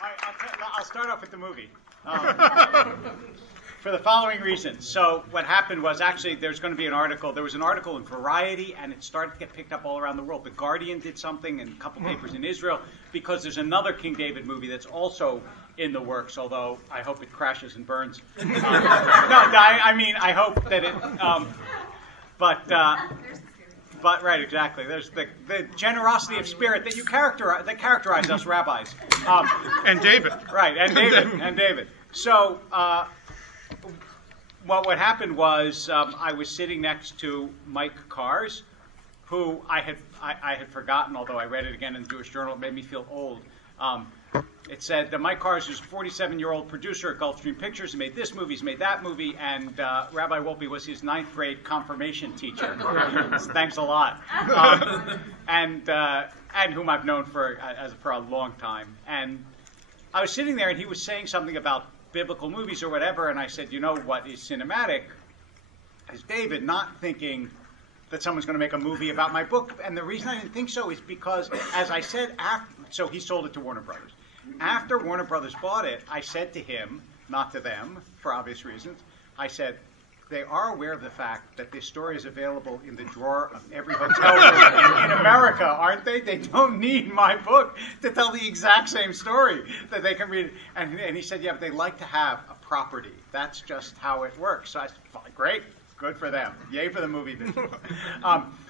I'll start off with the movie. For the following reasons. So what happened was actually there's going to be an article. There was an article in Variety, and it started to get picked up all around the world. The Guardian did something, and a couple papers in Israel, because there's another King David movie that's also in the works, although I hope it crashes and burns. I hope that it... But right, exactly. There's the generosity of spirit that characterize us rabbis. And David. Right, and David. So what happened was I was sitting next to Mike Kars, who I had forgotten, although I read it again in the Jewish Journal. It made me feel old. It said that Mike Kars is a 47-year-old producer at Gulfstream Pictures. He made this movie, he's made that movie, and Rabbi Wolpe was his 9th grade confirmation teacher. Thanks a lot. And whom I've known for a long time. And I was sitting there, and he was saying something about biblical movies or whatever, and I said, you know what is cinematic is David, not thinking that someone's going to make a movie about my book. And the reason I didn't think so is because, as I said, so he sold it to Warner Brothers. After Warner Brothers bought it, I said to him, not to them, for obvious reasons, I said, they are aware of the fact that this story is available in the drawer of every hotel room in America, aren't they? They don't need my book to tell the exact same story that they can read. And he said, yeah, but they like to have a property. That's just how it works. So I said, great, good for them. Yay for the movie business.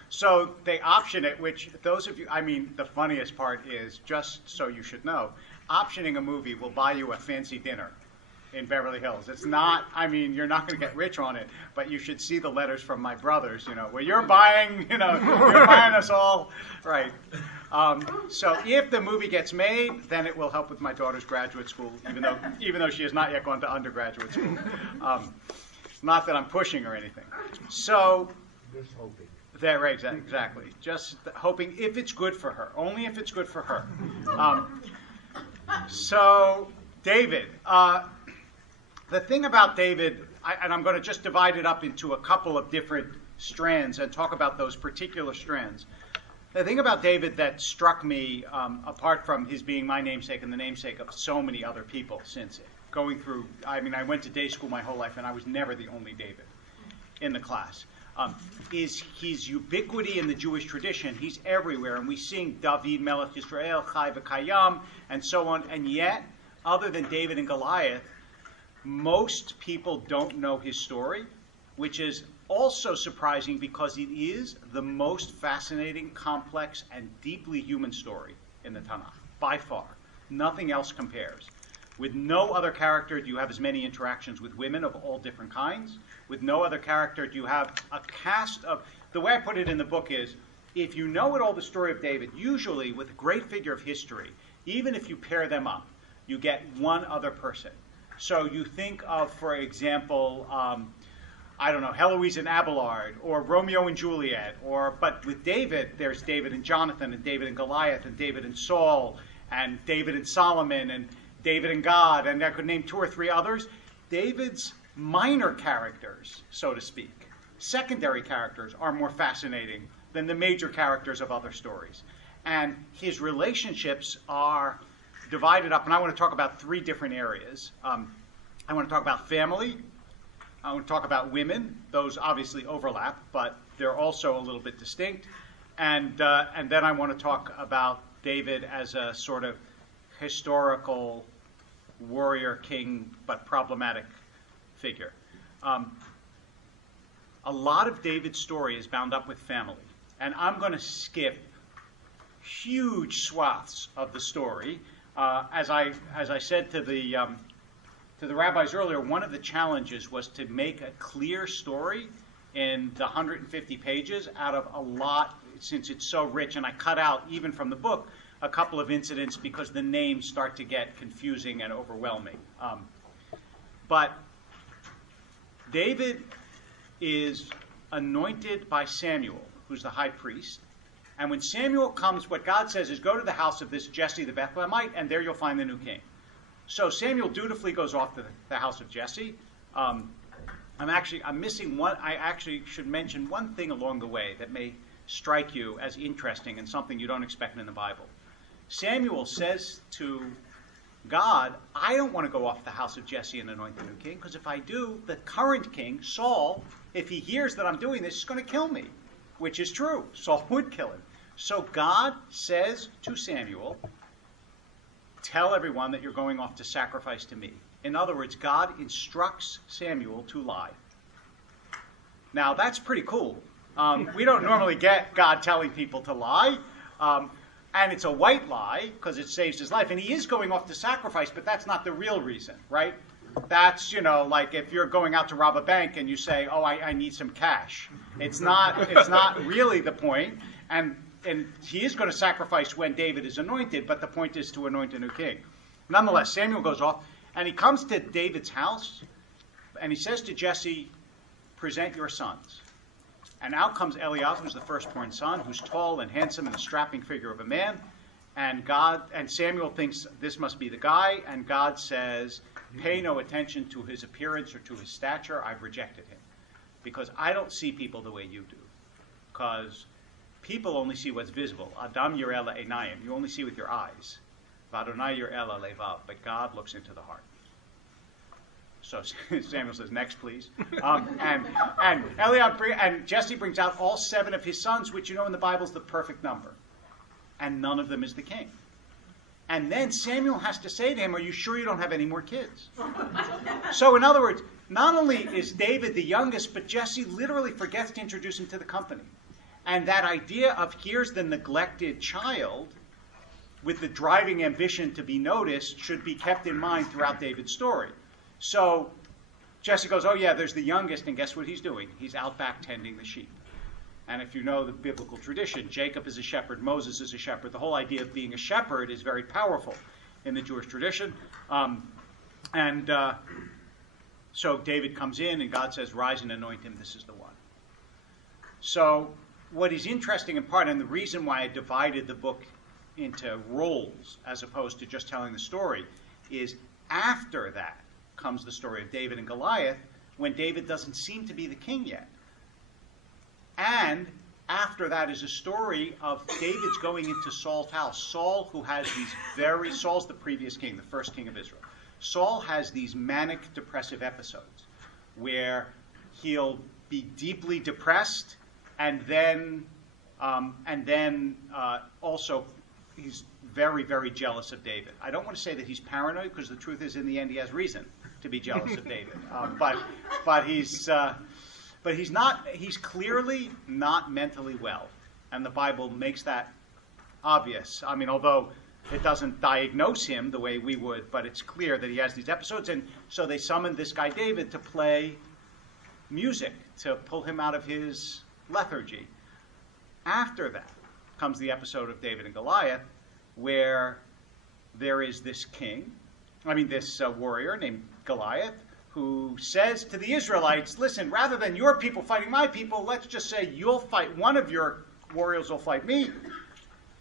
So they option it, which those of you, the funniest part is, just so you should know, optioning a movie will buy you a fancy dinner in Beverly Hills. It's not, you're not going to get rich on it, but you should see the letters from my brothers, where you're buying, you're buying us all. Right. So if the movie gets made, then it will help with my daughter's graduate school, even though she has not yet gone to undergraduate school. Not that I'm pushing or anything. So, just hoping. Right, exactly. Just hoping if it's good for her. Only if it's good for her. So, David. The thing about David, and I'm going to just divide it up into a couple of different strands and talk about those particular strands. The thing about David that struck me, apart from his being my namesake and the namesake of so many other people since going through, I went to day school my whole life, and I was never the only David in the class, is his ubiquity in the Jewish tradition. He's everywhere, and we sing David Melech Yisrael, Chai v'Kayam, and so on, and yet, other than David and Goliath, most people don't know his story, which is also surprising because it is the most fascinating, complex, and deeply human story in the Tanakh, by far. Nothing else compares. With no other character do you have as many interactions with women of all different kinds. With no other character do you have a cast of... The way I put it in the book is, if you know all the story of David, usually with a great figure of history, even if you pair them up, you get one other person. So you think of, for example, Heloise and Abelard, or Romeo and Juliet, but with David, there's David and Jonathan, and David and Goliath, and David and Saul, and David and Solomon, and David and God, and I could name 2 or 3 others. David's minor characters, so to speak, secondary characters, are more fascinating than the major characters of other stories. And his relationships are divided up, and I want to talk about 3 different areas. I want to talk about family. I want to talk about women. Those obviously overlap, but they're also a little bit distinct. And then I want to talk about David as a sort of historical warrior king, but problematic figure. A lot of David's story is bound up with family, and I'm going to skip huge swaths of the story. As I said to the rabbis earlier, one of the challenges was to make a clear story in the 150 pages out of a lot, since it's so rich, and I cut out, even from the book, a couple of incidents because the names start to get confusing and overwhelming. But David is anointed by Samuel, who's the high priest. And when Samuel comes, what God says is, go to the house of this Jesse the Bethlehemite, and there you'll find the new king. So Samuel dutifully goes off to the house of Jesse. I'm missing one. I actually should mention one thing along the way that may strike you as interesting and something you don't expect in the Bible. Samuel says to God, I don't want to go off the house of Jesse and anoint the new king, because if I do, the current king, Saul, if he hears that I'm doing this, is going to kill me, which is true. Saul would kill him. So God says to Samuel, tell everyone that you're going off to sacrifice to me. In other words, God instructs Samuel to lie. Now, that's pretty cool. We don't normally get God telling people to lie. And it's a white lie, because it saves his life. And he is going off to sacrifice, but that's not the real reason, right? That's, like if you're going out to rob a bank and you say, oh, I need some cash. It's not really the point. And he is going to sacrifice when David is anointed, but the point is to anoint a new king. Nonetheless, Samuel goes off, and he comes to David's house, and he says to Jesse, present your sons. And out comes Eliab, who's the firstborn son, who's tall and handsome and a strapping figure of a man. And Samuel thinks this must be the guy, and God says, pay no attention to his appearance or to his stature. I've rejected him. Because I don't see people the way you do. Because people only see what's visible. Adam yireh la'einayim. You only see with your eyes. V'Adonai yireh la'levav. But God looks into the heart. So Samuel says, next, please. And Jesse brings out all 7 of his sons, which in the Bible is the perfect number. And none of them is the king. And then Samuel has to say to him, are you sure you don't have any more kids? So in other words, not only is David the youngest, but Jesse literally forgets to introduce him to the company. And that idea of here's the neglected child with the driving ambition to be noticed should be kept in mind throughout David's story. So Jesse goes, oh yeah, there's the youngest, and guess what he's doing? He's out back tending the sheep. And if you know the biblical tradition, Jacob is a shepherd, Moses is a shepherd. The whole idea of being a shepherd is very powerful in the Jewish tradition. So David comes in, and God says, rise and anoint him, this is the one. So what is interesting in part, and the reason why I divided the book into roles as opposed to just telling the story, is after that comes the story of David and Goliath, when David doesn't seem to be the king yet. And after that is a story of David's going into Saul's house. Saul, who has Saul's the previous king, the first king of Israel. Saul has these manic depressive episodes where he'll be deeply depressed and then also he's very, very jealous of David. I don't want to say that he's paranoid, because the truth is, in the end, he has reason to be jealous of David. But he's not. He's clearly not mentally well, and the Bible makes that obvious. I mean, although it doesn't diagnose him the way we would, but it's clear that he has these episodes, and so they summoned this guy David to play music to pull him out of his lethargy. After that comes the episode of David and Goliath, where there is this warrior named Goliath, who says to the Israelites, listen, rather than your people fighting my people, let's just say you'll fight, one of your warriors will fight me.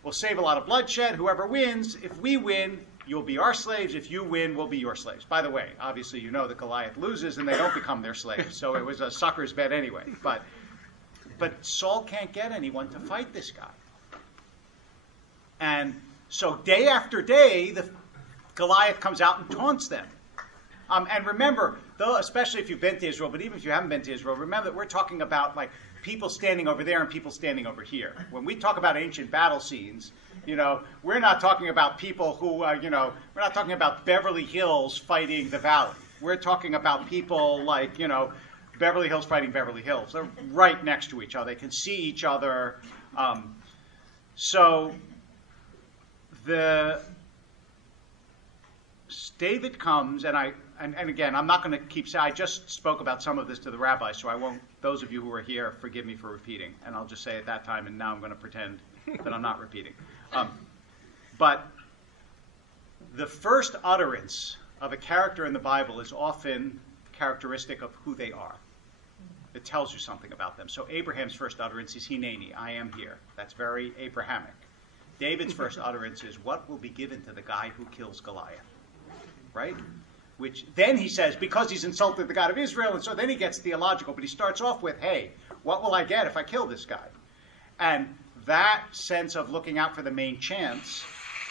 We'll save a lot of bloodshed. Whoever wins, if we win, you'll be our slaves. If you win, we'll be your slaves. By the way, obviously you know that Goliath loses and they don't become their slaves, so it was a sucker's bet anyway. But Saul can't get anyone to fight this guy. And so day after day, Goliath comes out and taunts them. And remember, though, especially if you've been to Israel, but even if you haven't been to Israel, remember that we're talking about like people standing over there and people standing over here. When we talk about ancient battle scenes, we're not talking about people who, we're not talking about Beverly Hills fighting the Valley. We're talking about people like, Beverly Hills fighting Beverly Hills. They're right next to each other. They can see each other. So David comes, and again, I'm not going to keep saying, I just spoke about some of this to the rabbis, so I won't, those of you who are here, forgive me for repeating, and I'll just say at that time, and now I'm going to pretend that I'm not repeating. But the first utterance of a character in the Bible is often characteristic of who they are. It tells you something about them. So Abraham's first utterance is Hineni, I am here. That's very Abrahamic. David's first utterance is, what will be given to the guy who kills Goliath? Right? Which then he says, because he's insulted the God of Israel, and so then he gets theological, but he starts off with, hey, what will I get if I kill this guy? And that sense of looking out for the main chance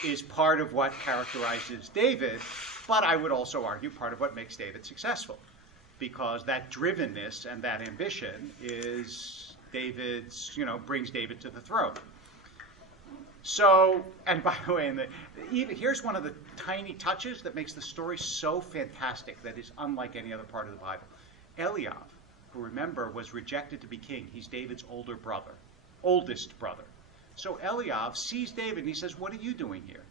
is part of what characterizes David, but I would also argue part of what makes David successful, because that drivenness and that ambition is David's, brings David to the throne. So, and by the way, here's one of the tiny touches that makes the story so fantastic that is unlike any other part of the Bible. Eliab, who remember was rejected to be king, he's David's oldest brother. So Eliab sees David and he says, "What are you doing here?"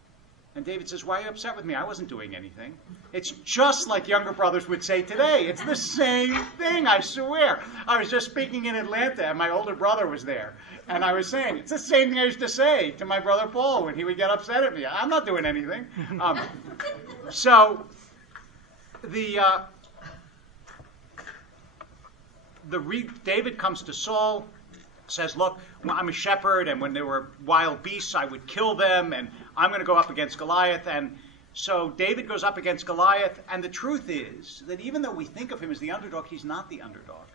And David says, "Why are you upset with me? I wasn't doing anything." It's just like younger brothers would say today. It's the same thing, I swear. I was just speaking in Atlanta and my older brother was there. And I was saying, it's the same thing I used to say to my brother Paul when he would get upset at me. I'm not doing anything. David comes to Saul, says, "Look, I'm a shepherd, and when there were wild beasts, I would kill them, and I'm going to go up against Goliath." And so David goes up against Goliath, and the truth is that even though we think of him as the underdog, he's not the underdog,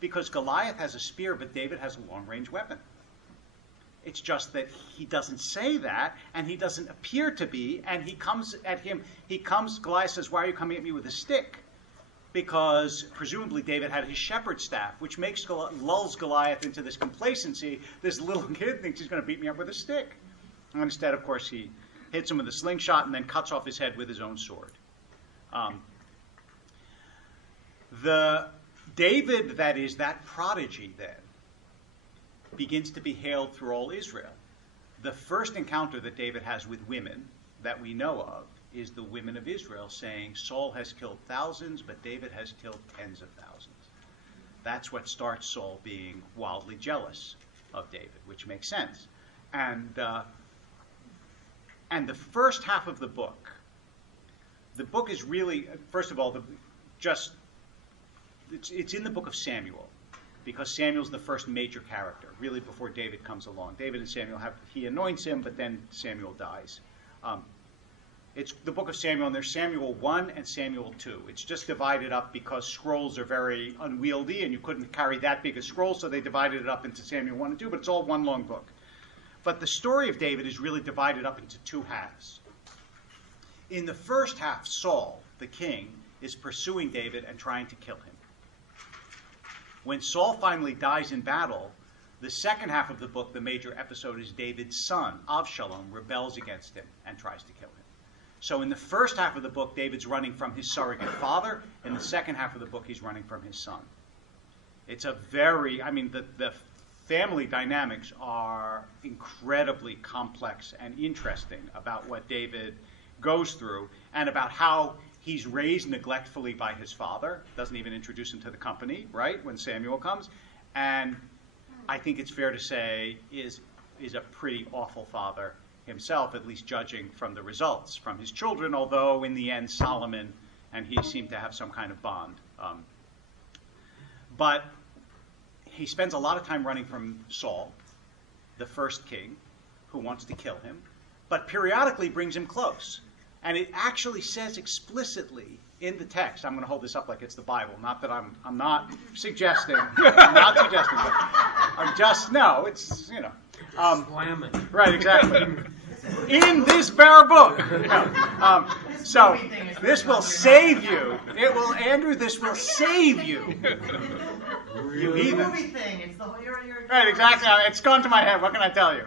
because Goliath has a spear, but David has a long-range weapon. It's just that he doesn't say that, and he doesn't appear to be, and he comes at him. Goliath says, "Why are you coming at me with a stick?" Because presumably David had his shepherd staff, which lulls Goliath into this complacency. This little kid thinks he's going to beat me up with a stick. And instead, of course, he hits him with a slingshot and then cuts off his head with his own sword. The David that is that prodigy then begins to be hailed through all Israel. The first encounter that David has with women that we know of is the women of Israel saying, "Saul has killed thousands, but David has killed tens of thousands." That's what starts Saul being wildly jealous of David, which makes sense. And the first half of the book is really, first of all, it's in the book of Samuel, because Samuel's the first major character, really before David comes along. David and Samuel he anoints him, but then Samuel dies. It's the book of Samuel, and there's Samuel 1 and Samuel 2. It's just divided up because scrolls are very unwieldy, and you couldn't carry that big a scroll, so they divided it up into Samuel 1 and 2, but it's all one long book. But the story of David is really divided up into two halves. In the first half, Saul, the king, is pursuing David and trying to kill him. When Saul finally dies in battle, the second half of the book, the major episode, is David's son, Avshalom, rebels against him and tries to kill him. So in the first half of the book, David's running from his surrogate father. In the second half of the book, he's running from his son. It's the family dynamics are incredibly complex and interesting about what David goes through and about how he's raised neglectfully by his father. Doesn't even introduce him to the company, right, when Samuel comes. And I think it's fair to say is a pretty awful father himself, at least judging from the results from his children, although in the end Solomon and he seem to have some kind of bond. But he spends a lot of time running from Saul, the first king, who wants to kill him, but periodically brings him close. And it actually says explicitly in the text, I'm going to hold this up like it's the Bible, not that I'm not suggesting, but I'm just, no, it's, Slam it. Right, exactly. In this bare book. So this will save you. Andrew, this will save you. You It's heathen. the movie thing. It's the whole. You're Right, exactly. It's gone to my head. What can I tell you?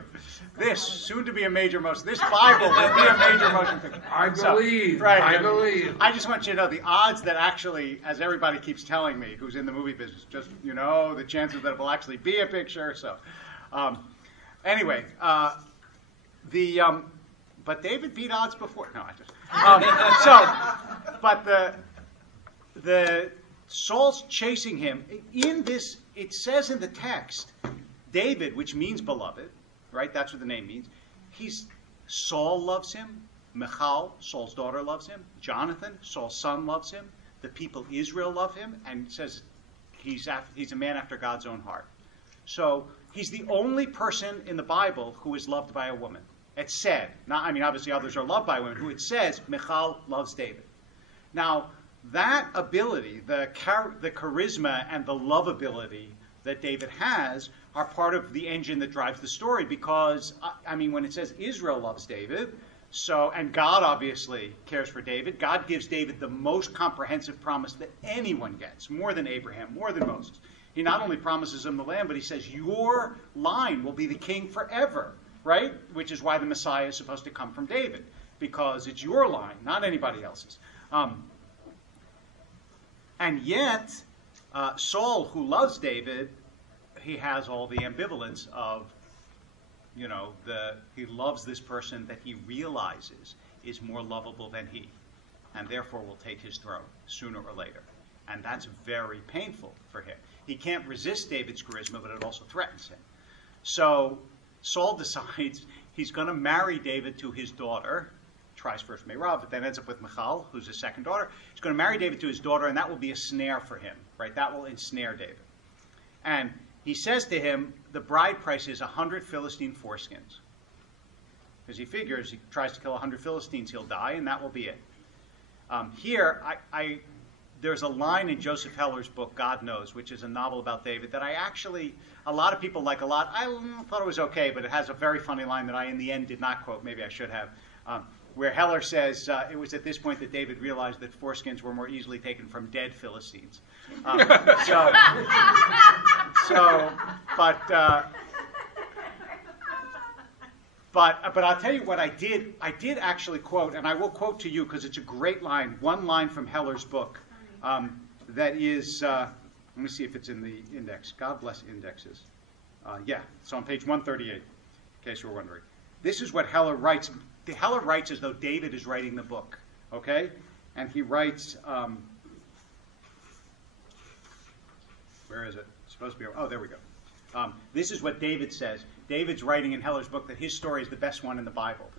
This, soon to be a major motion. This Bible will be a major motion picture. I believe. Right. I believe. I just want you to know the odds that actually, as everybody keeps telling me, who's in the movie business, just, the chances that it will actually be a picture. So, anyway, but David beat odds before. No, but the Saul's chasing him. In this, it says in the text, David, which means beloved, right? That's what the name means. Saul loves him. Michal, Saul's daughter, loves him. Jonathan, Saul's son, loves him. The people Israel love him, and says he's a man after God's own heart. So he's the only person in the Bible who is loved by a woman. It's said. Obviously others are loved by women. Who it says, Michal loves David. Now, that ability, the charisma and the lovability that David has are part of the engine that drives the story, because, when it says Israel loves David, So, and God obviously cares for David. God gives David the most comprehensive promise that anyone gets, more than Abraham, more than Moses. He not only promises him the land, but he says, your line will be the king forever, right? Which is why the Messiah is supposed to come from David, because it's your line, not anybody else's. And yet, Saul, who loves David, he has all the ambivalence of, he loves this person that he realizes is more lovable than he, and therefore will take his throne sooner or later. And that's very painful for him. He can't resist David's charisma, but it also threatens him. So Saul decides he's going to marry David to his daughter. Tries first Merab, but then ends up with Michal, who's his second daughter. He's going to marry David to his daughter, and that will be a snare for him, right? That will ensnare David. And he says to him, the bride price is 100 Philistine foreskins. Because he figures he tries to kill 100 Philistines, he'll die, and that will be it. Here, there's a line in Joseph Heller's book, God Knows, which is a novel about David that a lot of people like a lot. I thought it was okay, but it has a very funny line that I, in the end, did not quote. Maybe I should have. Where Heller says it was at this point that David realized that foreskins were more easily taken from dead Philistines. But I'll tell you what I did. I did actually quote, and I will quote to you because it's a great line. One line from Heller's book that is. Let me see if it's in the index. God bless indexes. Yeah, it's on page 138. In case you're wondering, this is what Heller writes. Heller writes as though David is writing the book, okay? And he writes, where is it? It's supposed to be, there we go. This is what David says. David's writing in Heller's book that his story is the best one in the Bible.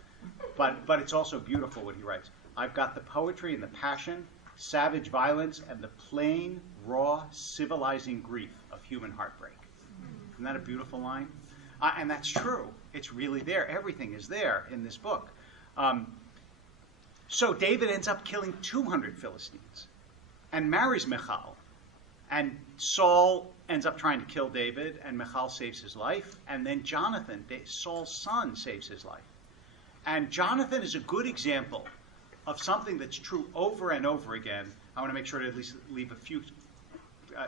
But it's also beautiful what he writes. I've got the poetry and the passion, savage violence, and the plain, raw, civilizing grief of human heartbreak. Isn't that a beautiful line? And that's true. It's really there. Everything is there in this book. So David ends up killing 200 Philistines and marries Michal. And Saul ends up trying to kill David, and Michal saves his life. And then Jonathan, Saul's son, saves his life. And Jonathan is a good example of something that's true over and over again. I want to make sure to at least leave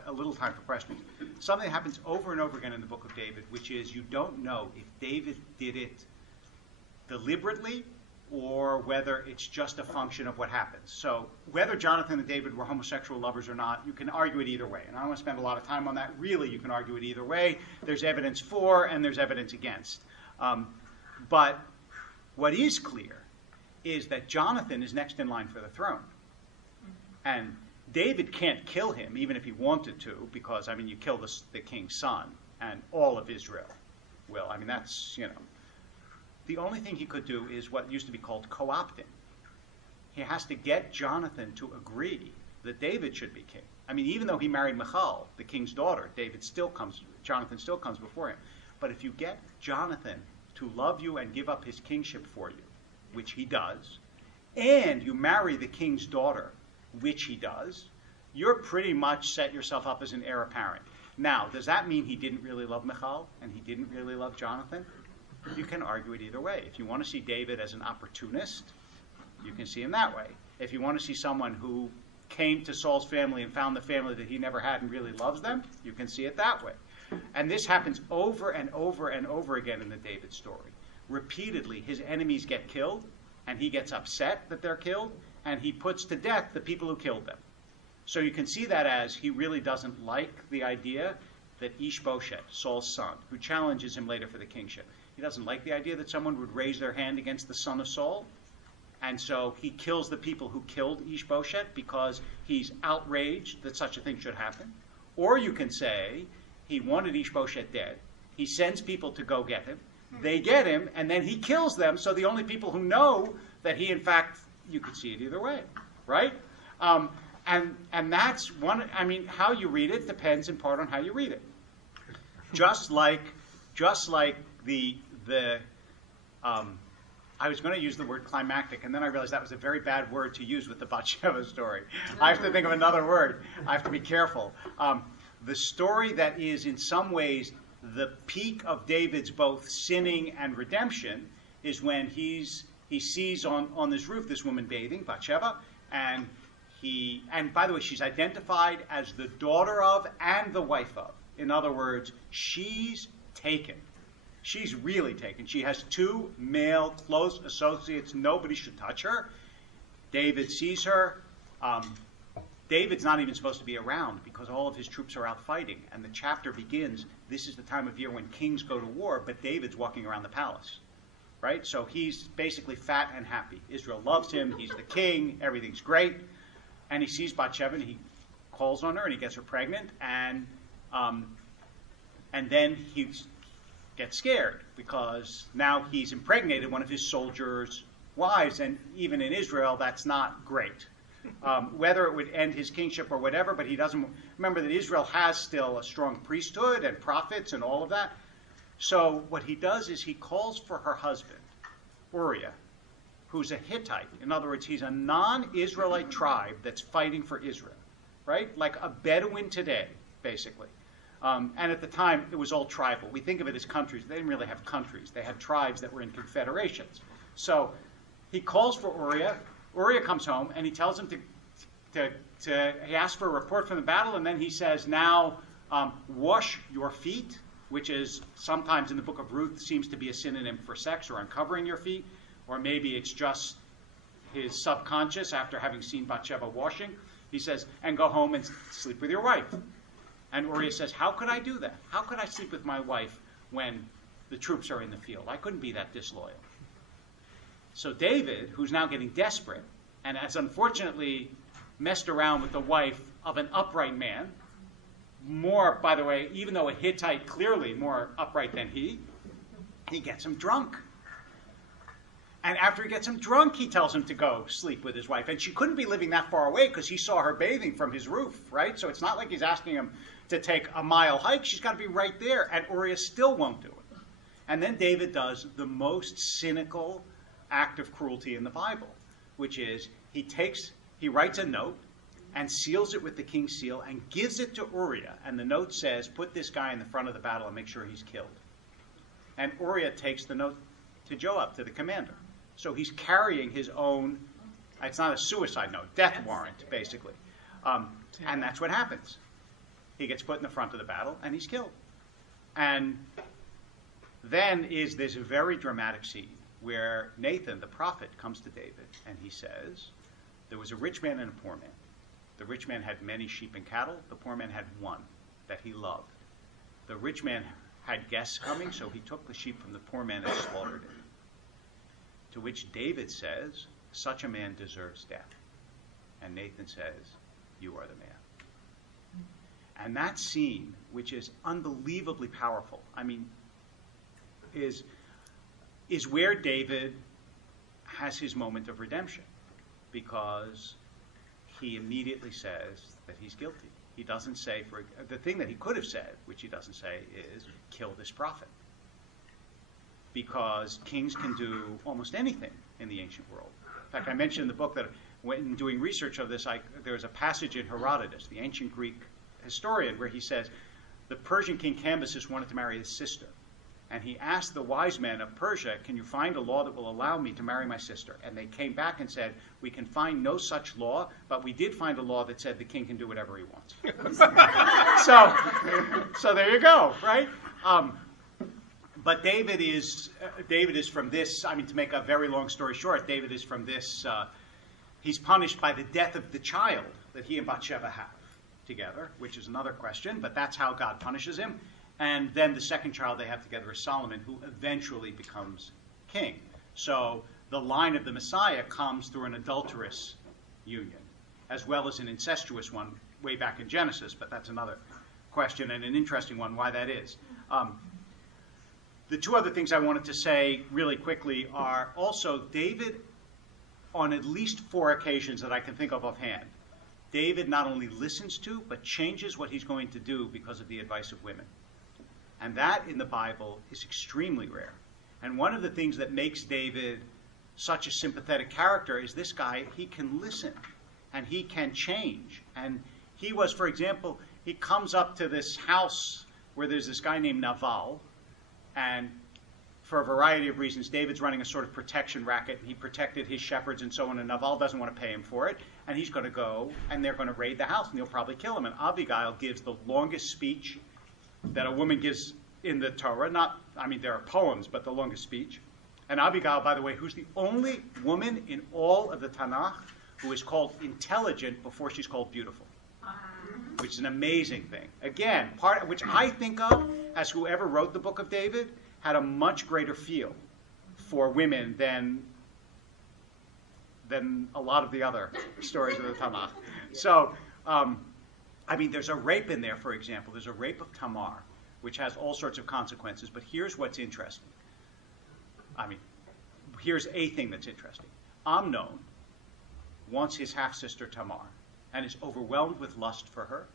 a little time for questions. Something that happens over and over again in the book of David, which is you don't know if David did it deliberately or whether it's just a function of what happens. So whether Jonathan and David were homosexual lovers or not, you can argue it either way. And I don't want to spend a lot of time on that. Really, you can argue it either way. There's evidence for and there's evidence against. But what is clear is that Jonathan is next in line for the throne. And David can't kill him, even if he wanted to, because, you kill the king's son, and all of Israel will. That's, The only thing he could do is what used to be called co-opting. He has to get Jonathan to agree that David should be king. Even though he married Michal, the king's daughter, Jonathan still comes before him. But if you get Jonathan to love you and give up his kingship for you, which he does, and you marry the king's daughter, which he does, you're pretty much set yourself up as an heir apparent. Now, does that mean he didn't really love Michal and he didn't really love Jonathan? You can argue it either way. If you want to see David as an opportunist, you can see him that way. If you want to see someone who came to Saul's family and found the family that he never had and really loves them, you can see it that way. And this happens over and over and over again in the David story. Repeatedly, his enemies get killed, and he gets upset that they're killed, and he puts to death the people who killed them. So you can see that as he really doesn't like the idea that Ishbosheth, Saul's son, who challenges him later for the kingship, he doesn't like the idea that someone would raise their hand against the son of Saul. And so he kills the people who killed Ishbosheth because he's outraged that such a thing should happen. Or you can say he wanted Ishbosheth dead. He sends people to go get him. They get him, and then he kills them. So the only people who know that he, in fact, you could see it either way, right? And that's one. How you read it depends in part on how you read it. Just like the I was going to use the word climactic, and then I realized that was a very bad word to use with the Bathsheba story. I have to think of another word. I have to be careful. The story that is in some ways the peak of David's both sinning and redemption is when he's he sees on this roof this woman bathing, Bathsheba, and by the way, she's identified as the daughter of and the wife of. In other words, she's taken. She's really taken. She has 2 male close associates. Nobody should touch her. David sees her. David's not even supposed to be around because all of his troops are out fighting. And the chapter begins, this is the time of year when kings go to war, but David's walking around the palace. Right? So he's basically fat and happy. Israel loves him. He's the king. Everything's great. And he sees Bathsheba, and he calls on her, and he gets her pregnant. And then he gets scared because now he's impregnated one of his soldiers' wives. And even in Israel, that's not great. Whether it would end his kingship or whatever, but he doesn't remember that Israel has still a strong priesthood and prophets and all of that. So what he does is he calls for her husband, Uriah, who's a Hittite. In other words, he's a non-Israelite tribe that's fighting for Israel, right? Like a Bedouin today, basically. And at the time, it was all tribal. We think of it as countries. They didn't really have countries. They had tribes that were in confederations. So he calls for Uriah. Uriah comes home, and he tells him he asks for a report from the battle, and then he says, now wash your feet, which is sometimes in the book of Ruth seems to be a synonym for sex or uncovering your feet, or maybe it's just his subconscious after having seen Bathsheba washing. He says, and go home and sleep with your wife. And Uriah says, how could I do that? How could I sleep with my wife when the troops are in the field? I couldn't be that disloyal. So David, who's now getting desperate, and has unfortunately messed around with the wife of an upright man, more, by the way, even though a Hittite clearly more upright than he gets him drunk. And after he gets him drunk, he tells him to go sleep with his wife. And she couldn't be living that far away because he saw her bathing from his roof, right? So it's not like he's asking him to take a mile hike. She's got to be right there. And Uriah still won't do it. And then David does the most cynical act of cruelty in the Bible, which is he writes a note and seals it with the king's seal and gives it to Uriah. And the note says, put this guy in the front of the battle and make sure he's killed. And Uriah takes the note to Joab, to the commander. So he's carrying his own, it's not a suicide note, death warrant, basically. And that's what happens. He gets put in the front of the battle, and he's killed. And then is this very dramatic scene where Nathan, the prophet, comes to David, and he says, there was a rich man and a poor man. The rich man had many sheep and cattle. The poor man had one that he loved. The rich man had guests coming, so he took the sheep from the poor man and slaughtered it. To which David says, such a man deserves death. And Nathan says, you are the man. And that scene, which is unbelievably powerful, I mean, is where David has his moment of redemption, because he immediately says that he's guilty. He doesn't say, the thing that he could have said, which he doesn't say, is kill this prophet. Because kings can do almost anything in the ancient world. In fact, I mentioned in the book that when doing research of this, there was a passage in Herodotus, the ancient Greek historian, where he says the Persian king Cambyses wanted to marry his sister. And he asked the wise men of Persia, can you find a law that will allow me to marry my sister? And they came back and said, we can find no such law, but we did find a law that said the king can do whatever he wants. So there you go, right? But David is from this, I mean, to make a very long story short, David is from this, he's punished by the death of the child that he and Bathsheba have together, which is another question, but that's how God punishes him. And then the second child they have together is Solomon, who eventually becomes king. So the line of the Messiah comes through an adulterous union, as well as an incestuous one way back in Genesis, but that's another question and an interesting one, why that is. The two other things I wanted to say really quickly are also David, on at least 4 occasions that I can think of offhand, David not only listens to, but changes what he's going to do because of the advice of women. And that in the Bible is extremely rare. And one of the things that makes David such a sympathetic character is this guy, he can listen and he can change. And he was, for example, he comes up to this house where there's this guy named Naval, and for a variety of reasons, David's running a sort of protection racket. He protected his shepherds and so on, and Nabal doesn't want to pay him for it. And he's going to go, and they're going to raid the house, and they'll probably kill him. And Abigail gives the longest speech that a woman gives in the Torah. There are poems, but the longest speech. And Abigail, by the way, who's the only woman in all of the Tanakh who is called intelligent before she's called beautiful, which is an amazing thing. Again, which I think of as whoever wrote the book of David had a much greater feel for women than a lot of the other stories of the Tanakh. So, there's a rape in there, for example. There's a rape of Tamar, which has all sorts of consequences. But here's what's interesting. Here's a thing that's interesting. Amnon wants his half-sister Tamar and is overwhelmed with lust for her,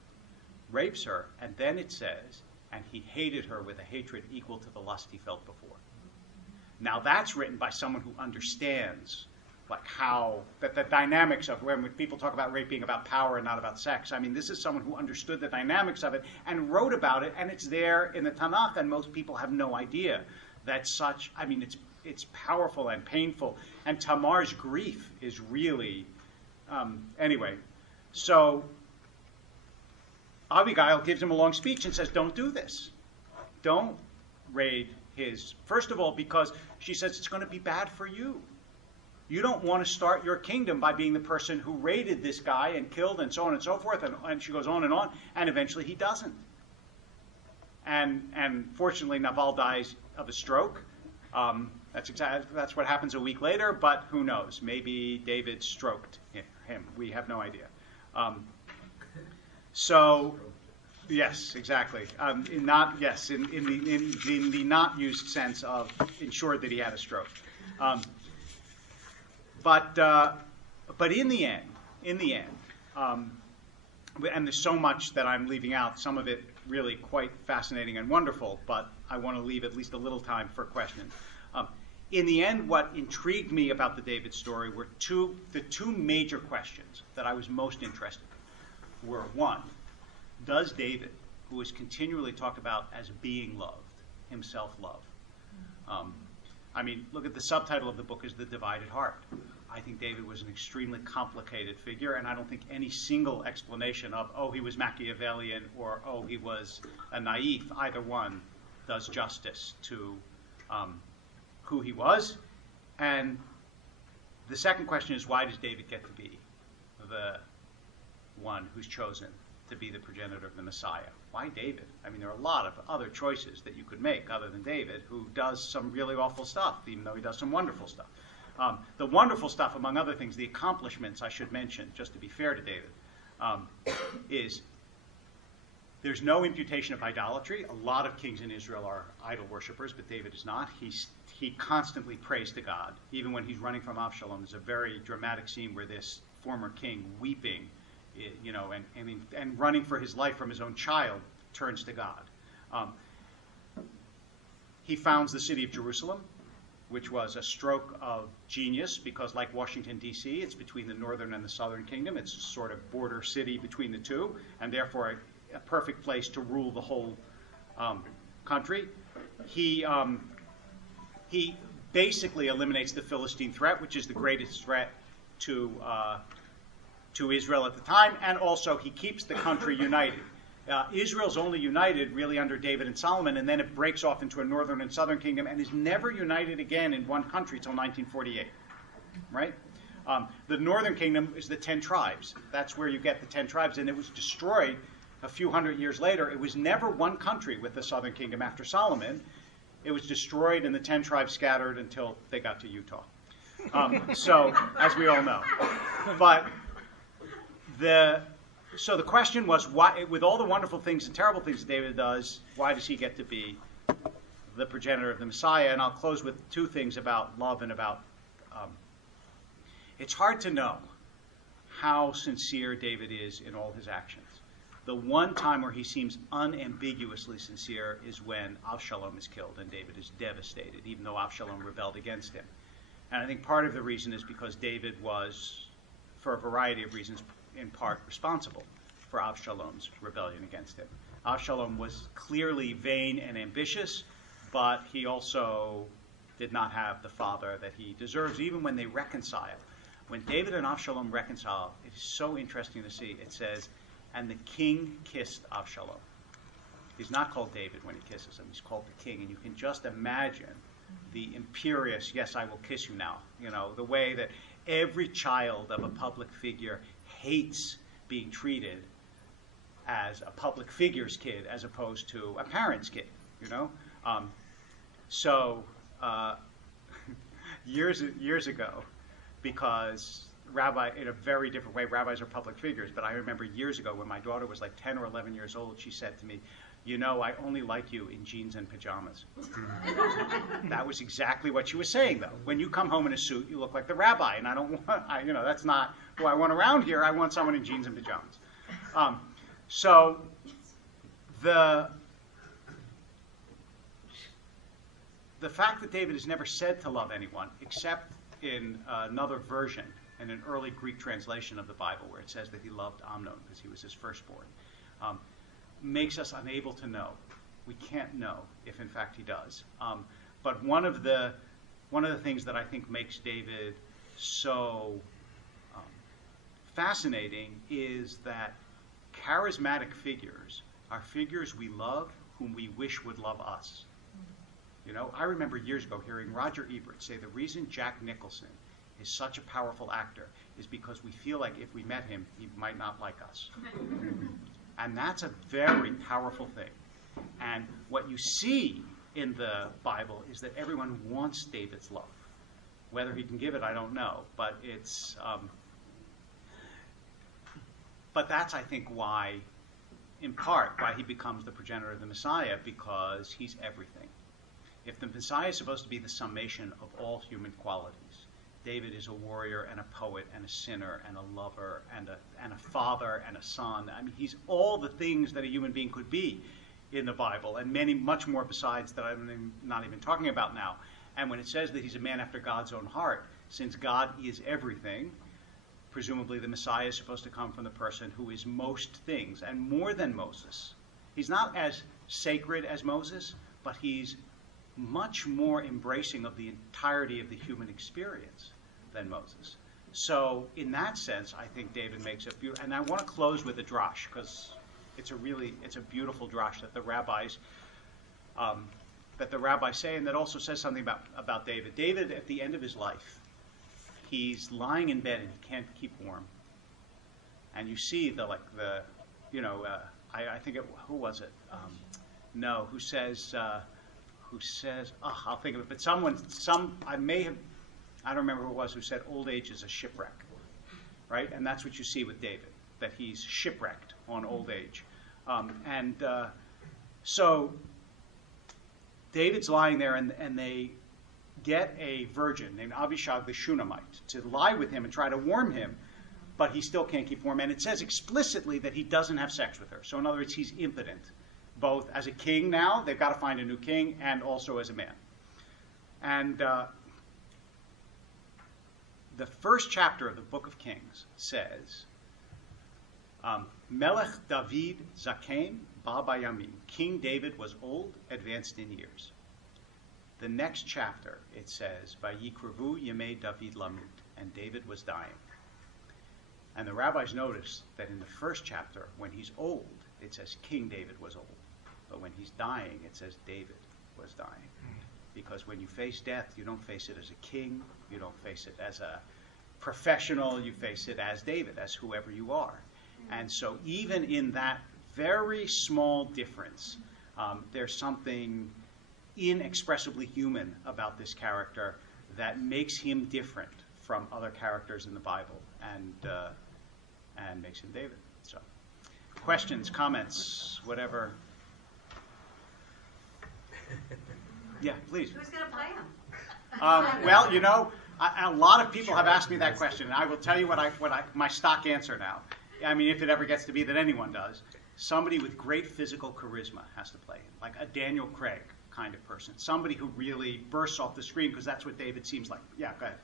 rapes her, and then it says, and he hated her with a hatred equal to the lust he felt before. Now that's written by someone who understands how the dynamics of when people talk about rape being about power and not about sex. This is someone who understood the dynamics of it and wrote about it, and it's there in the Tanakh, and most people have no idea that such. It's powerful and painful, and Tamar's grief is really anyway. So Abigail gives him a long speech and says, "Don't do this. Don't raid his." First of all, because she says it's going to be bad for you. You don't want to start your kingdom by being the person who raided this guy and killed and so on and so forth. And she goes on, and eventually he doesn't. And fortunately, Nabal dies of a stroke. That's what happens a week later, but who knows? Maybe David stroked him. We have no idea. Yes, exactly. In the not used sense of ensured that he had a stroke. But in the end, and there's so much that I'm leaving out. Some of it really quite fascinating and wonderful, but I want to leave at least a little time for questions. In the end, what intrigued me about the David story were the two major questions that I was most interested in. Were one, does David, who is continually talked about as being loved, himself love? Look at the subtitle of the book is The Divided Heart. I think David was an extremely complicated figure, and I don't think any single explanation of, he was Machiavellian or, he was a naif, either one does justice to who he was. And the second question is, why does David get to be the one who's chosen to be the progenitor of the Messiah? Why David? There are a lot of other choices that you could make other than David, who does some really awful stuff, even though he does some wonderful stuff. The wonderful stuff, among other things, the accomplishments I should mention, just to be fair to David, is there's no imputation of idolatry. A lot of kings in Israel are idol worshippers, but David is not. He constantly prays to God. Even when he's running from Absalom, there's a very dramatic scene where this former king, weeping, and running for his life from his own child, turns to God. He founds the city of Jerusalem, which was a stroke of genius because, like Washington, D.C., it's between the northern and the southern kingdom. It's a sort of border city between the two, and therefore a perfect place to rule the whole country. He basically eliminates the Philistine threat, which is the greatest threat to Israel at the time, and also he keeps the country united. Israel's only united really under David and Solomon, and then it breaks off into a northern and southern kingdom and is never united again in one country until 1948, right? The northern kingdom is the 10 tribes. That's where you get the 10 tribes, and it was destroyed a few hundred years later. It was never one country with the southern kingdom after Solomon. It was destroyed and the 10 tribes scattered until they got to Utah. So, as we all know. But So the question was, why, with all the wonderful things and terrible things that David does, why does he get to be the progenitor of the Messiah? And I'll close with two things about love and about... it's hard to know how sincere David is in all his actions. The one time where he seems unambiguously sincere is when Absalom is killed and David is devastated, even though Absalom rebelled against him. And I think part of the reason is because David was, for a variety of reasons, in part responsible for Absalom's rebellion against him. Absalom was clearly vain and ambitious, but he also did not have the father that he deserves, even when they reconcile. When David and Avshalom reconcile, it is so interesting to see. It says, and the king kissed Avshalom. He's not called David when he kisses him. He's called the king. And you can just imagine the imperious, yes, I will kiss you now. You know, the way that every child of a public figure hates being treated as a public figure's kid as opposed to a parent's kid, you know? Years ago, because in a very different way, rabbis are public figures, but I remember years ago when my daughter was like 10 or 11 years old, she said to me, you know, I only like you in jeans and pajamas. That was exactly what she was saying, though. When you come home in a suit, you look like the rabbi, and I don't want, that's not who I want around here. I want someone in jeans and pajamas. So the fact that David is never said to love anyone, except in another version, in an early Greek translation of the Bible, where it says that he loved Amnon because he was his firstborn, makes us unable to know. We can't know if, in fact, he does. But one of the things that I think makes David so fascinating is that charismatic figures are figures we love whom we wish would love us. You know, I remember years ago hearing Roger Ebert say the reason Jack Nicholson is such a powerful actor is because we feel like if we met him, he might not like us. And that's a very powerful thing. And what you see in the Bible is that everyone wants David's love. Whether he can give it, I don't know. But it's, but that's, I think, why, in part, why he becomes the progenitor of the Messiah, because he's everything. If the Messiah is supposed to be the summation of all human qualities, David is a warrior and a poet and a sinner and a lover and a father and a son. I mean, he's all the things that a human being could be in the Bible, and much more besides that I'm not even talking about now. And when it says that he's a man after God's own heart, since God is everything, presumably the Messiah is supposed to come from the person who is most things and more than Moses. He's not as sacred as Moses, but he's much more embracing of the entirety of the human experience than Moses. So in that sense, I think David makes a beautiful, and I want to close with a drash, because it's a beautiful drash that the rabbis say, and that also says something about David. David, at the end of his life, he's lying in bed and he can't keep warm. And you see I think who was it? Who says, I'll think of it, but I don't remember who it was who said old age is a shipwreck, right? And that's what you see with David, that he's shipwrecked on old age. So David's lying there, and they get a virgin named Abishag the Shunammite to lie with him and try to warm him, but he still can't keep warm. And it says explicitly that he doesn't have sex with her. So in other words, he's impotent, both as a king now, they've got to find a new king, and also as a man. And the first chapter of the book of Kings says, Melech David Zaken Ba Bayamim. King David was old, advanced in years. The next chapter, it says, Vayikrevu Yemei David Lamut, and David was dying. And the rabbis notice that in the first chapter, when he's old, it says King David was old. But when he's dying, it says David was dying. Because when you face death, you don't face it as a king, you don't face it as a professional, you face it as David, as whoever you are. And so even in that very small difference, there's something inexpressibly human about this character that makes him different from other characters in the Bible, and makes him David. So, questions, comments, whatever. Yeah, please. Who's going to play him? Well, you know, a lot of people have asked me that question, and I will tell you my stock answer now. I mean, if it ever gets to be that anyone does, somebody with great physical charisma has to play him, like a Daniel Craig kind of person, somebody who really bursts off the screen, because that's what David seems like. Yeah, go ahead.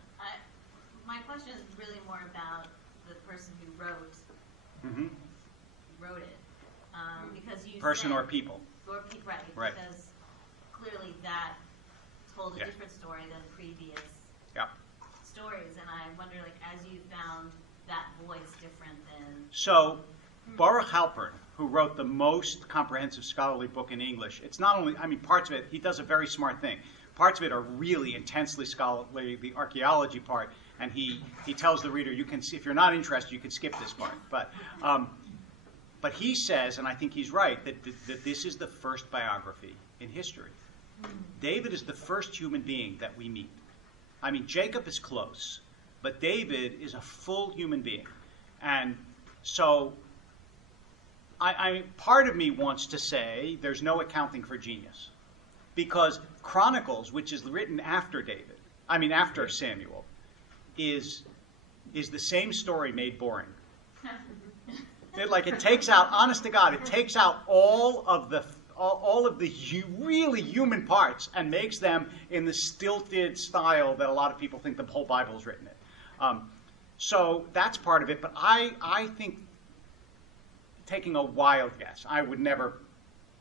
My question is really more about the person who wrote it, because you person said, or people. right? Because clearly that told a Yeah. different story than previous Yeah. stories, and I wonder, like, as you found that voice different than. So, Baruch Halpern, who wrote the most comprehensive scholarly book in English, it's not only, I mean, parts of it, he does a very smart thing. Parts of it are really intensely scholarly, the archaeology part, and he tells the reader, you can see, if you're not interested, you can skip this part. But he says, and I think he's right, that this is the first biography in history. David is the first human being that we meet. I mean, Jacob is close, but David is a full human being. And so part of me wants to say there's no accounting for genius. Because Chronicles, which is written after after Samuel, is the same story made boring. It takes out, honest to God, it takes out all of the really human parts and makes them in the stilted style that a lot of people think the whole Bible is written in. So that's part of it. But I think, taking a wild guess, I would never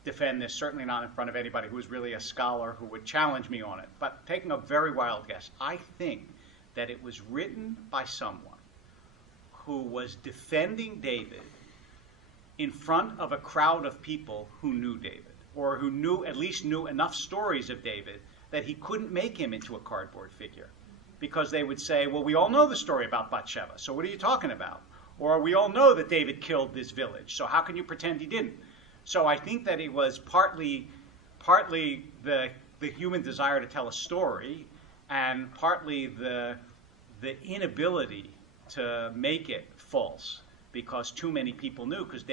defend this, certainly not in front of anybody who is really a scholar who would challenge me on it. But taking a very wild guess, I think that it was written by someone who was defending David in front of a crowd of people who knew David, or who at least knew enough stories of David that he couldn't make him into a cardboard figure. Because they would say, well, we all know the story about Bathsheba, so what are you talking about? Or we all know that David killed this village, so how can you pretend he didn't? So I think that it was partly the human desire to tell a story, and partly the inability to make it false, because too many people knew. Because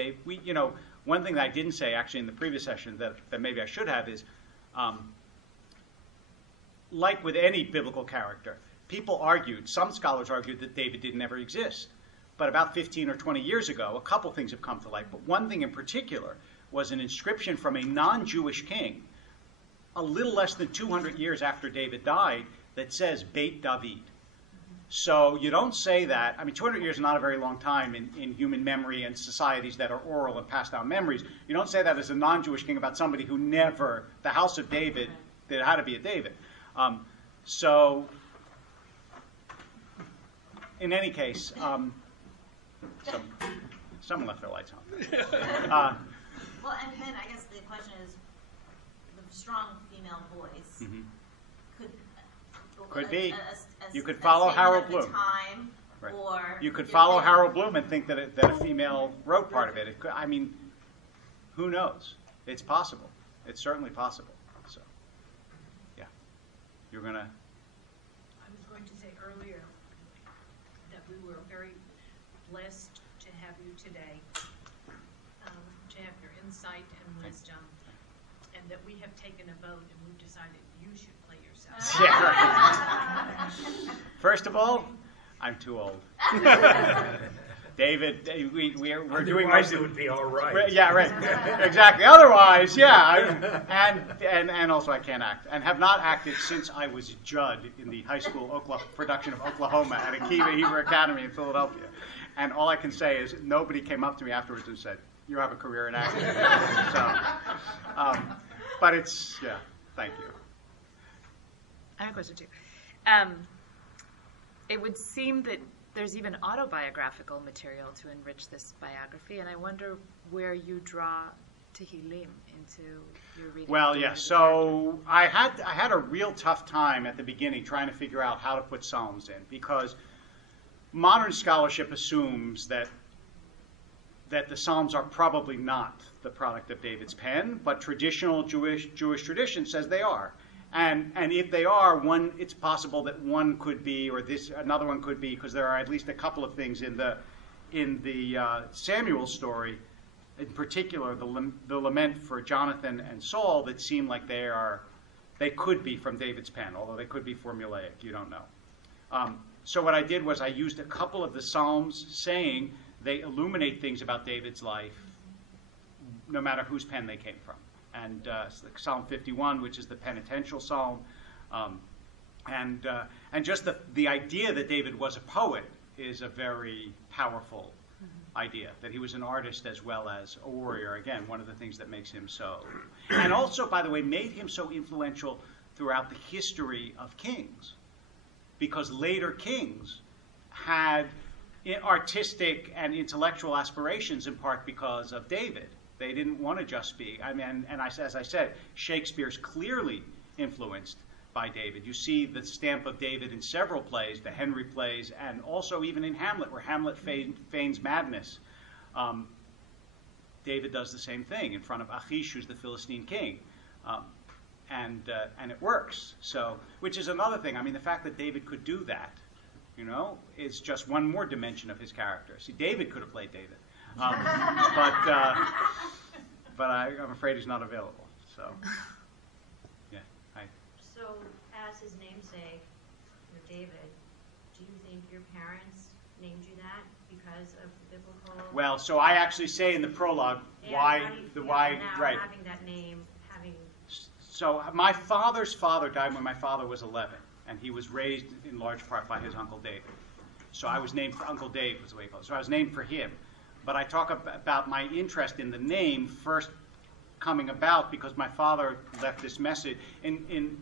one thing that I didn't say actually in the previous session that maybe I should have is, like with any biblical character, some scholars argued that David didn't ever exist. But about 15 or 20 years ago, a couple things have come to light. But one thing in particular was an inscription from a non-Jewish king, a little less than 200 years after David died, that says Beit David. So you don't say that. I mean, 200 years is not a very long time in human memory and societies that are oral and pass down memories. You don't say that as a non-Jewish king about somebody who never, the house of David, there had to be a David. So in any case, someone left their lights on. Well, and then I guess the question is, the strong female voice could be. You could a follow statement Harold of the Bloom. time, Right. or You could follow Harold Bloom and think that a female wrote part of it. I mean, who knows? It's possible. It's certainly possible. So, yeah. You're going to... I was going to say earlier that we were very blessed to have you today, to have your insight and wisdom, and that we have taken a vote and we've decided you should play yourself. Yeah, right. First of all, I'm too old. David, we're doing most it of would be all right. Yeah, right. Exactly. Otherwise, yeah. And also I can't act, and have not acted since I was Judd in the high school production of Oklahoma at Akiva Hebrew Academy in Philadelphia. And all I can say is nobody came up to me afterwards and said, "You have a career in acting." So, but it's Thank you. I have a question too. It would seem that there's even autobiographical material to enrich this biography, and I wonder where you draw Tehillim into your reading. Well, yeah. So I had a real tough time at the beginning trying to figure out how to put Psalms in, because modern scholarship assumes that the Psalms are probably not the product of David's pen, but traditional Jewish tradition says they are. And if they are, it's possible that one could be, or another one could be, because there are at least a couple of things in the Samuel story, in particular the lament for Jonathan and Saul, that seem like they could be from David's pen, although they could be formulaic. You don't know. So what I did was I used a couple of the Psalms, saying they illuminate things about David's life, no matter whose pen they came from. And Psalm 51, which is the penitential psalm, and just the idea that David was a poet is a very powerful idea, that he was an artist as well as a warrior. Again, one of the things that makes him so, and also, by the way, made him so influential throughout the history of kings, because later kings had artistic and intellectual aspirations in part because of David. They didn't want to just be, as I said, Shakespeare's clearly influenced by David. You see the stamp of David in several plays, the Henry plays, and also even in Hamlet, where Hamlet feigns madness. David does the same thing in front of Achish, who's the Philistine king. And it works. So, which is another thing. I mean, the fact that David could do that, is just one more dimension of his character. See, David could have played David, but I'm afraid he's not available. So, yeah. So, as his namesake, you're David. Do you think your parents named you that because of the biblical? Well, so I actually say in the prologue why right. Having that name, So my father's father died when my father was 11, and he was raised in large part by his Uncle David. So I was named for Uncle Dave, was the way he called it. So I was named for him. But I talk about my interest in the name first coming about because my father left this message in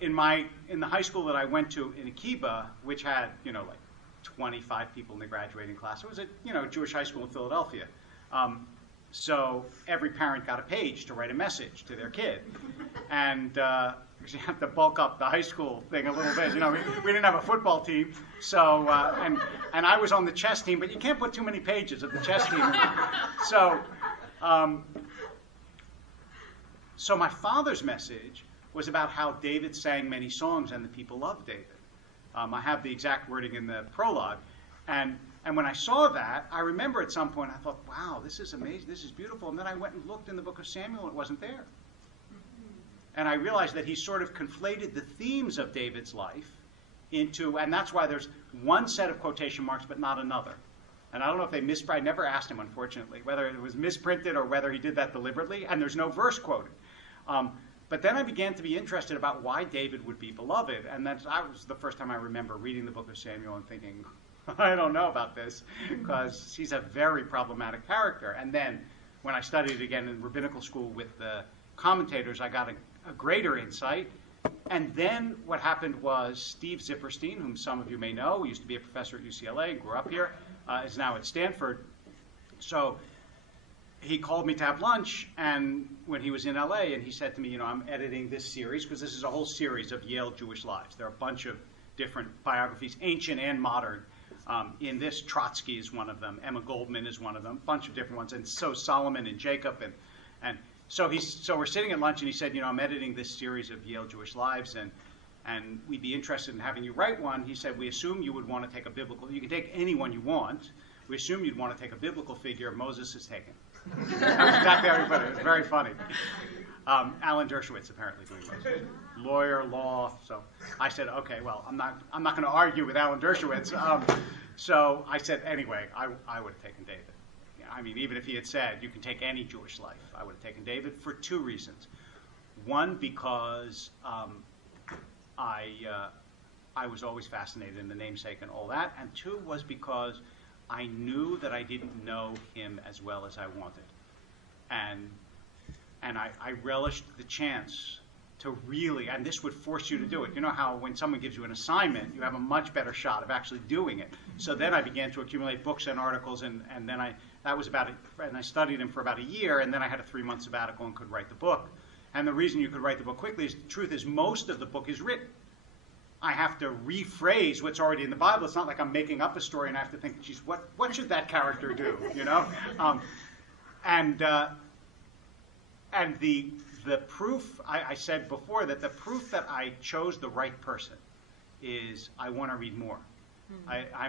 the high school that I went to in Akiba, which had like 25 people in the graduating class. It was a Jewish high school in Philadelphia. So every parent got a page to write a message to their kid. And you have to bulk up the high school thing a little bit. We didn't have a football team. So, and I was on the chess team, but you can't put too many pages of the chess team. So my father's message was about how David sang many songs and the people loved David. I have the exact wording in the prologue. And when I saw that, I remember at some point I thought, wow, this is amazing, this is beautiful. And then I went and looked in the book of Samuel and it wasn't there. And I realized that he sort of conflated the themes of David's life and that's why there's one set of quotation marks but not another. And I don't know if they I never asked him, unfortunately, whether it was misprinted or whether he did that deliberately, and there's no verse quoted. But then I began to be interested about why David would be beloved, and that was the first time I remember reading the book of Samuel and thinking, I don't know about this, because he's a very problematic character. And then when I studied again in rabbinical school with the commentators, I got a greater insight. And then what happened was Steve Zipperstein, whom some of you may know, he used to be a professor at UCLA and grew up here, is now at Stanford. So he called me to have lunch, and when he was in LA, and he said to me, I'm editing this series, because this is a whole series of Yale Jewish lives. There are a bunch of different biographies, ancient and modern. In this, Trotsky is one of them. Emma Goldman is one of them. A bunch of different ones. And so Solomon and Jacob. And so we're sitting at lunch, and he said, I'm editing this series of Yale Jewish lives, and we'd be interested in having you write one. He said, we assume you would want to take a biblical. You can take anyone you want. We assume you'd want to take a biblical figure. Moses is taken. That was exactly how he put it. It was very funny. Alan Dershowitz apparently doing Moses. Lawyer, law. So I said, okay, well, I'm not going to argue with Alan Dershowitz. So I said, anyway, I would have taken David. I mean, even if he had said, you can take any Jewish life, I would have taken David for two reasons. One, because I was always fascinated in the namesake and all that. And two was because I knew that I didn't know him as well as I wanted. And I relished the chance to really, and this would force you to do it. You know how when someone gives you an assignment, you have a much better shot of actually doing it. So then I began to accumulate books and articles, and then that was about it. And I studied them for about a year, and then I had a 3-month sabbatical and could write the book. And the reason you could write the book quickly is, the truth is, most of the book is written. I have to rephrase what's already in the Bible. It's not like I'm making up a story and I have to think, geez, what should that character do? And the proof, I said before, that the proof that I chose the right person is I want to read more. I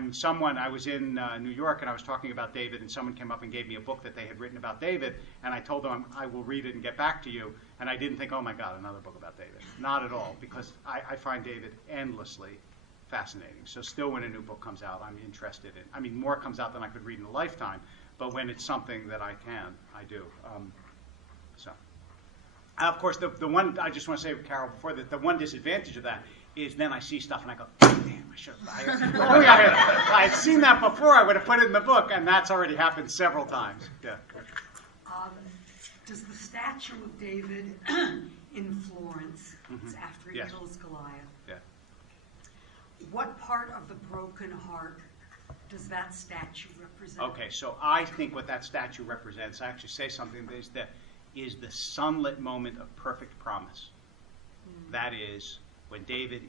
was in New York and I was talking about David, and someone came up and gave me a book that they had written about David, and I told them I will read it and get back to you, and I didn't think, oh my God, another book about David. Not at all, because I find David endlessly fascinating. So still when a new book comes out, I'm interested in. I mean, more comes out than I could read in a lifetime, but when it's something that I do. Of course, the one, I just want to say, Carol, before that, the one disadvantage of that is then I see stuff and I go, damn, I should have. I'd seen that before, I would have put it in the book, and that's already happened several times. Yeah. Does the statue of David in Florence, it's after he Yes. kills Goliath, Yeah. what part of the broken heart does that statue represent? Okay, so I think what that statue represents, I actually say something, is the sunlit moment of perfect promise. That is, when David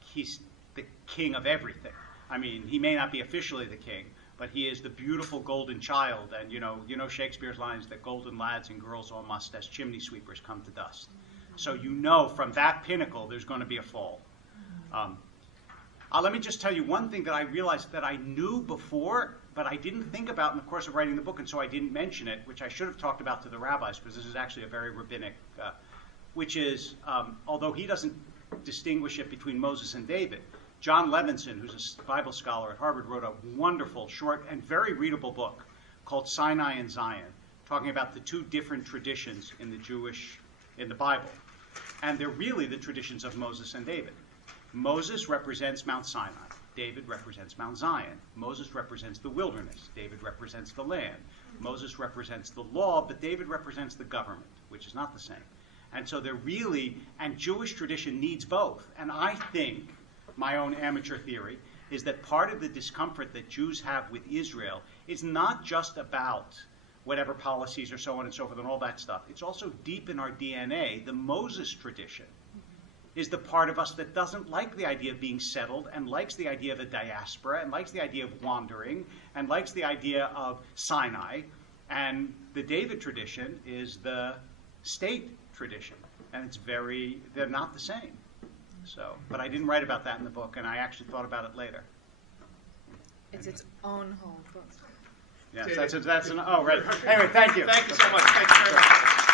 he's the king of everything. I mean, he may not be officially the king, but he is the beautiful golden child. And you know Shakespeare's lines that golden lads and girls all must as chimney sweepers come to dust. So you know from that pinnacle there's going to be a fall. Let me just tell you one thing that I realized that I knew before, but I didn't think about in the course of writing the book, and so I didn't mention it, which I should have talked about to the rabbis, because this is actually a very rabbinic, which is, although he doesn't distinguish it between Moses and David, John Levinson, who's a Bible scholar at Harvard, wrote a wonderful, short, and very readable book called Sinai and Zion, talking about the two different traditions in the Bible. And they're really the traditions of Moses and David. Moses represents Mount Sinai. David represents Mount Zion. Moses represents the wilderness. David represents the land. Moses represents the law, but David represents the government, which is not the same. And so they're really, and Jewish tradition needs both. And I think, my own amateur theory, is that part of the discomfort that Jews have with Israel is not just about whatever policies or so on and so forth and all that stuff. It's also deep in our DNA. The Moses tradition is the part of us that doesn't like the idea of being settled and likes the idea of a diaspora and likes the idea of wandering and likes the idea of Sinai. And the David tradition is the state tradition. And they're not the same. So, but I didn't write about that in the book, and I actually thought about it later. It's its own whole book. Yes, right. Anyway, thank you. Thank you so much. Thank you very much.